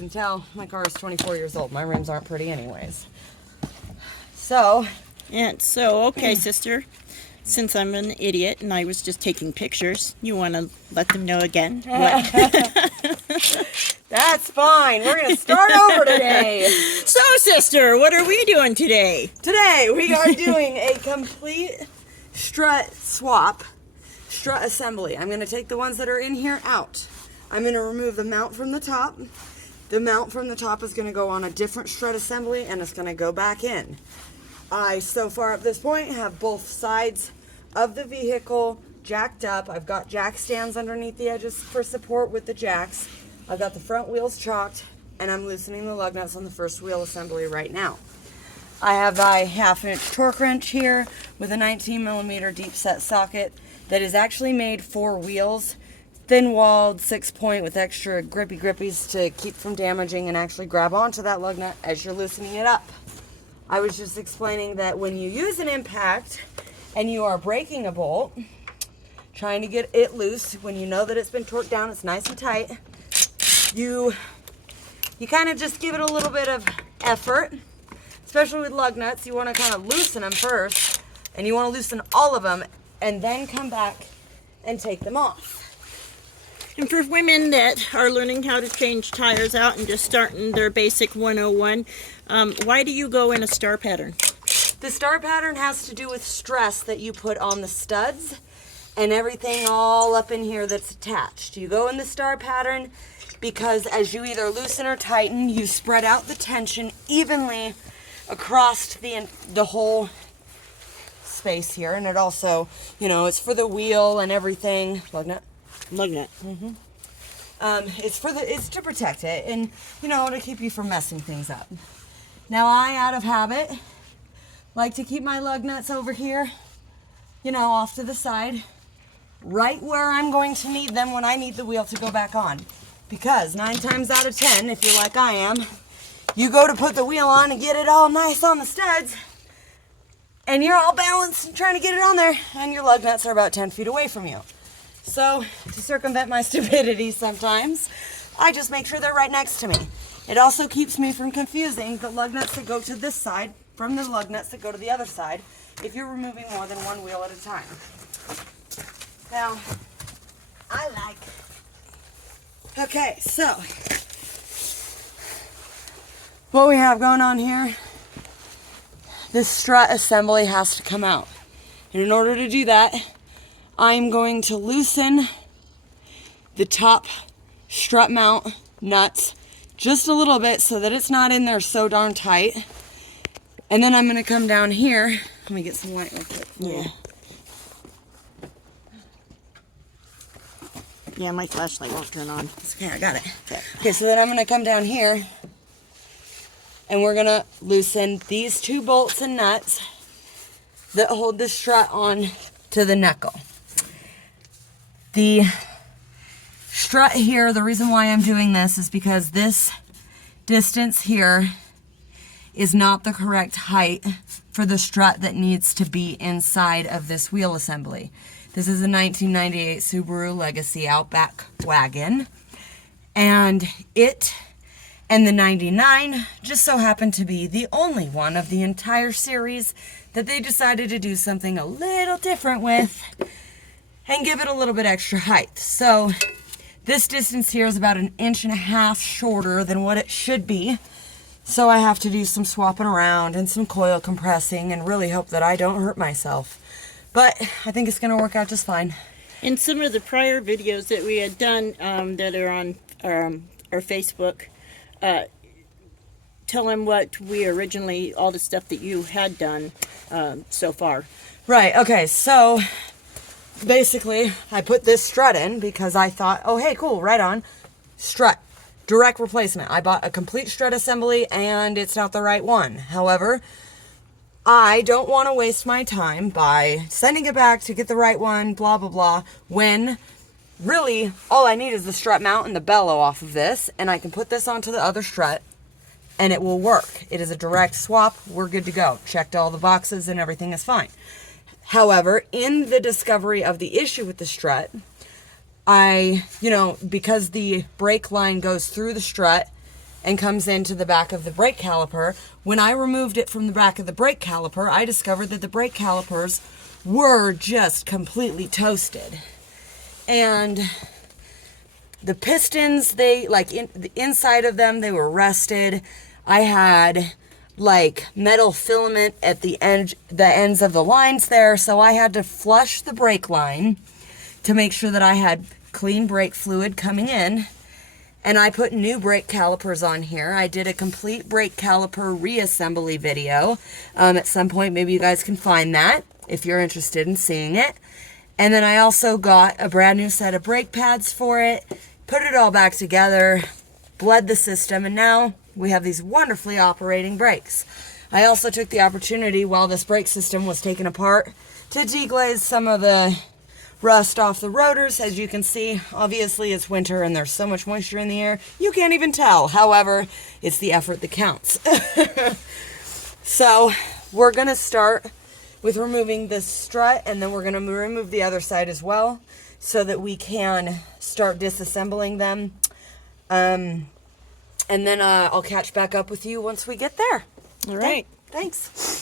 can tell, my car is 24 years old. My rims aren't pretty anyways. So, okay, sister, since I'm an idiot and I was just taking pictures, you want to let them know again? What? That's fine. We're going to start over today. So, sister, what are we doing today? Today, we are doing a complete strut swap, strut assembly. I'm going to take the ones that are in here out. I'm going to remove the mount from the top. The mount from the top is going to go on a different strut assembly, and it's going to go back in. I, so far at this point, have both sides of the vehicle jacked up. I've got jack stands underneath the edges for support with the jacks. I've got the front wheels chalked, and I'm loosening the lug nuts on the first wheel assembly right now. I have a 1/2-inch torque wrench here with a 19mm deep set socket that is actually made for wheels, thin-walled, 6-point with extra grippy grippies to keep from damaging and actually grab onto that lug nut as you're loosening it up. I was just explaining that when you use an impact and you are breaking a bolt, trying to get it loose, when you know that it's been torqued down, it's nice and tight, you kind of just give it a little bit of effort, especially with lug nuts. You want to kind of loosen them first, and you want to loosen all of them, and then come back and take them off. And for women that are learning how to change tires out and just starting their basic 101, why do you go in a star pattern? The star pattern has to do with stress that you put on the studs and everything all up in here that's attached. You go in the star pattern because as you either loosen or tighten, you spread out the tension evenly across the whole space here. And it also, it's for the wheel and everything. Lug nut. Mm-hmm. It's to protect it and, to keep you from messing things up. Now, I, out of habit, like to keep my lug nuts over here, off to the side, right where I'm going to need them when I need the wheel to go back on. Because 9 times out of 10, if you're like I am, you go to put the wheel on and get it all nice on the studs, and you're all balanced and trying to get it on there, and your lug nuts are about 10 feet away from you. So, to circumvent my stupidity sometimes, I just make sure they're right next to me. It also keeps me from confusing the lug nuts that go to this side from the lug nuts that go to the other side if you're removing more than one wheel at a time. Now, okay, so what we have going on here, this strut assembly has to come out. And in order to do that, I'm going to loosen the top strut mount nuts just a little bit so that it's not in there so darn tight. And then I'm going to come down here. Let me get some light real quick. Yeah. Yeah, my flashlight won't turn on. It's okay, I got it. Okay, so then I'm going to come down here and we're going to loosen these 2 bolts and nuts that hold the strut on to the knuckle. The strut here, the reason why I'm doing this is because this distance here is not the correct height for the strut that needs to be inside of this wheel assembly. This is a 1998 Subaru Legacy Outback wagon, and it and the 99 just so happened to be the only one of the entire series that they decided to do something a little different with and give it a little bit extra height. So this distance here is about 1.5 inches shorter than what it should be. So I have to do some swapping around and some coil compressing and really hope that I don't hurt myself. But I think it's going to work out just fine. In some of the prior videos that we had done that are on our Facebook, tell them what we originally, all the stuff that you had done so far. Right, okay, so basically I put this strut in because I thought, oh hey, cool, right on, strut. Direct replacement. I bought a complete strut assembly and it's not the right one. However, I don't want to waste my time by sending it back to get the right one, blah, blah, blah, when really all I need is the strut mount and the bellow off of this, and I can put this onto the other strut and it will work. It is a direct swap. We're good to go. Checked all the boxes and everything is fine. However, in the discovery of the issue with the strut, because the brake line goes through the strut, and comes into the back of the brake caliper. When I removed it from the back of the brake caliper, I discovered that the brake calipers were just completely toasted. And the pistons, they, like, the inside of them, they were rusted. I had, like, metal filament at the ends of the lines there, so I had to flush the brake line to make sure that I had clean brake fluid coming in. And I put new brake calipers on here. I did a complete brake caliper reassembly video. At some point, maybe you guys can find that if you're interested in seeing it. And then I also got a brand new set of brake pads for it, put it all back together, bled the system, and now we have these wonderfully operating brakes. I also took the opportunity while this brake system was taken apart to deglaze some of the rust off the rotors. As you can see, obviously it's winter and there's so much moisture in the air, you can't even tell. However, it's the effort that counts. So we're gonna start with removing this strut, and then we're gonna remove the other side as well so that we can start disassembling them. And then I'll catch back up with you once we get there. All right. Thanks.